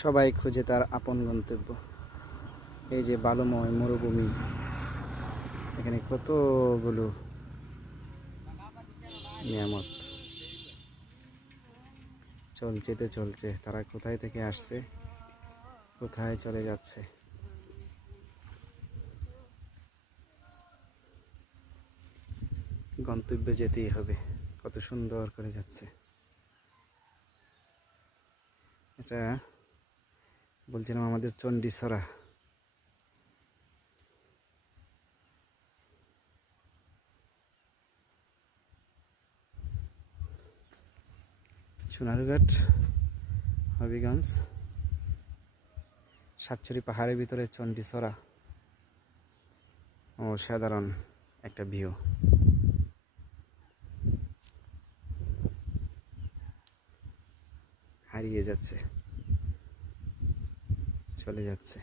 সবাই খুঁজে তার আপন গন্তব্য। এই যে বালুময় মরুভূমি, এখানে কতগুলো নিয়ামত চলছে চলছে। তারা কোথায় থেকে আসছে, কোথায় চলে যাচ্ছে। গন্তব্যে যেতেই হবে। কত সুন্দর করে যাচ্ছে। এটা বলছিলাম আমাদের চণ্ডীছড়া। সোনারঘাট, হবিগঞ্জ, সাতছড়ি পাহাড়ের ভিতরে চণ্ডীছড়া। অসাধারণ একটা ভিউ। হারিয়ে যাচ্ছে, চলে যাচ্ছে।